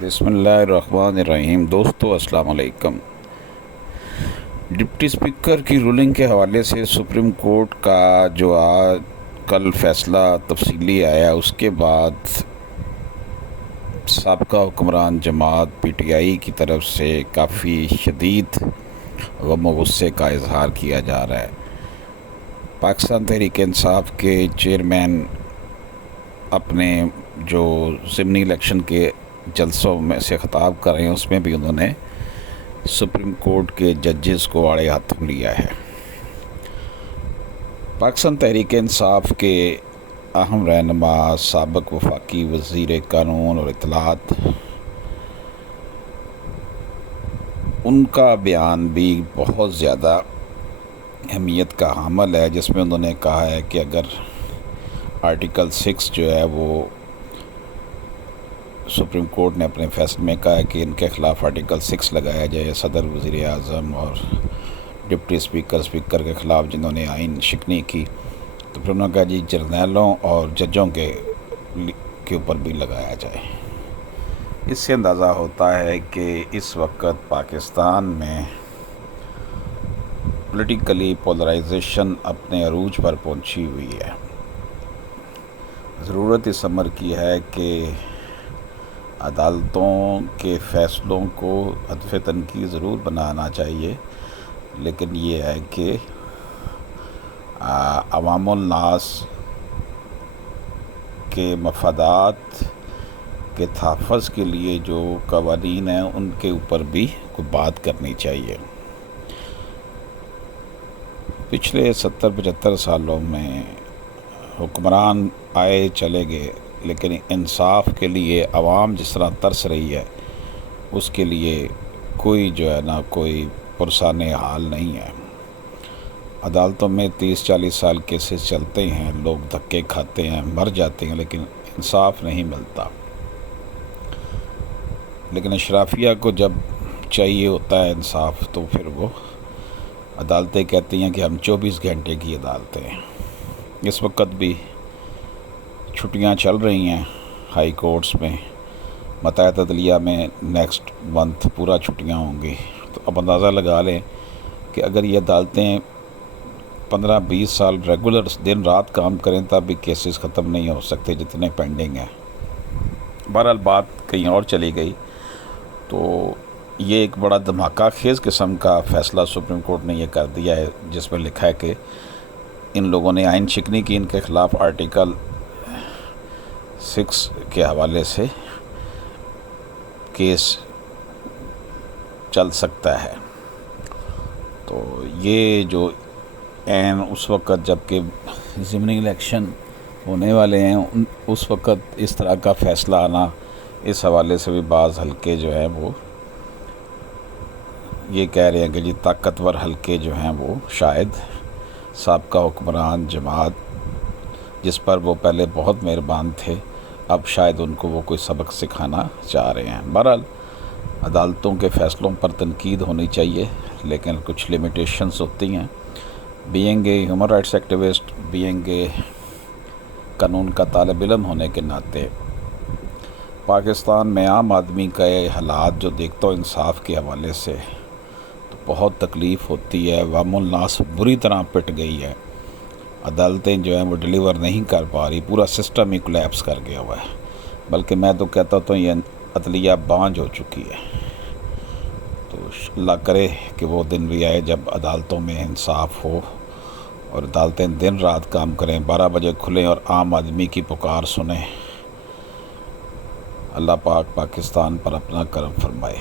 بسم اللہ الرحمن الرحیم۔ دوستو السلام علیکم۔ ڈپٹی اسپیکر کی رولنگ کے حوالے سے سپریم کورٹ کا جو کل فیصلہ تفصیلی آیا، اس کے بعد سابقہ حکمران جماعت پی ٹی آئی کی طرف سے کافی شدید غم و غصے کا اظہار کیا جا رہا ہے۔ پاکستان تحریک انصاف کے چیئرمین اپنے جو ضمنی الیکشن کے جلسوں میں سے خطاب کر رہے ہیں، اس میں بھی انہوں نے سپریم کورٹ کے ججز کو آڑے ہاتھوں لیا ہے۔ پاکستان تحریک انصاف کے اہم رہنما سابق وفاقی وزیر قانون اور اطلاعات، ان کا بیان بھی بہت زیادہ اہمیت کا حامل ہے، جس میں انہوں نے کہا ہے کہ اگر آرٹیکل 6 جو ہے وہ سپریم کورٹ نے اپنے فیصلے میں کہا ہے کہ ان کے خلاف آرٹیکل 6 لگایا جائے، صدر، وزیر اعظم اور ڈپٹی اسپیکر کے خلاف جنہوں نے آئین شکنی کی، تو پھر انہوں نے کہا جی جرنیلوں اور ججوں کے اوپر بھی لگایا جائے۔ اس سے اندازہ ہوتا ہے کہ اس وقت پاکستان میں پولیٹیکلی پولرائزیشن اپنے عروج پر پہنچی ہوئی ہے۔ ضرورت اس امر کی ہے کہ عدالتوں کے فیصلوں کو ہدف تنقید ضرور بنانا چاہیے، لیکن یہ ہے کہ عوام الناس کے مفادات کے تحفظ کے لیے جو قوانین ہیں ان کے اوپر بھی کوئی بات کرنی چاہیے۔ پچھلے 70-75 سالوں میں حکمران آئے چلے گئے، لیکن انصاف کے لیے عوام جس طرح ترس رہی ہے، اس کے لیے کوئی کوئی پرسان حال نہیں ہے۔ عدالتوں میں 30-40 سال کیسز چلتے ہیں، لوگ دھکے کھاتے ہیں، مر جاتے ہیں، لیکن انصاف نہیں ملتا۔ لیکن اشرافیہ کو جب چاہیے ہوتا ہے انصاف، تو پھر وہ عدالتیں کہتی ہیں کہ ہم 24 گھنٹے کی عدالتیں ہیں۔ اس وقت بھی چھٹیاں چل رہی ہیں ہائی کورٹس میں، متحدہ عدلیہ میں نیکسٹ منتھ پورا چھٹیاں ہوں گی۔ تو اب اندازہ لگا لیں کہ اگر یہ عدالتیں 15-20 سال ریگولر دن رات کام کریں تب بھی کیسز ختم نہیں ہو سکتے جتنے پینڈنگ ہیں۔ بہرحال بات کہیں اور چلی گئی، تو یہ ایک بڑا دھماکہ خیز قسم کا فیصلہ سپریم کورٹ نے یہ کر دیا ہے، جس میں لکھا ہے کہ ان لوگوں نے آئین شکنی کی، ان کے خلاف آرٹیکل 6 کے حوالے سے کیس چل سکتا ہے۔ تو یہ جو اس وقت جب کہ ضمنی الیکشن ہونے والے ہیں، اس وقت اس طرح کا فیصلہ آنا، اس حوالے سے بھی بعض حلقے جو ہیں وہ یہ کہہ رہے ہیں کہ جی طاقتور حلقے جو ہیں وہ شاید سابقہ حکمران جماعت، جس پر وہ پہلے بہت مہربان تھے، اب شاید ان کو وہ کوئی سبق سکھانا چاہ رہے ہیں۔ بہرحال عدالتوں کے فیصلوں پر تنقید ہونی چاہیے، لیکن کچھ لیمیٹیشنز ہوتی ہیں۔ Being a human rights activist, being a قانون کا طالب علم ہونے کے ناطے، پاکستان میں عام آدمی کا یہ حالات جو دیکھتا ہوں انصاف کے حوالے سے، تو بہت تکلیف ہوتی ہے۔ عوام الناس بری طرح پٹ گئی ہے، عدالتیں جو ہیں وہ ڈیلیور نہیں کر پا رہی، پورا سسٹم ہی کولیپس کر گیا ہوا ہے، بلکہ میں تو کہتا ہوں یہ عدلیہ بانجھ ہو چکی ہے۔ تو اللہ کرے کہ وہ دن بھی آئے جب عدالتوں میں انصاف ہو اور عدالتیں دن رات کام کریں، 12 بجے کھلیں اور عام آدمی کی پکار سنیں۔ اللہ پاک پاکستان پر اپنا کرم فرمائے۔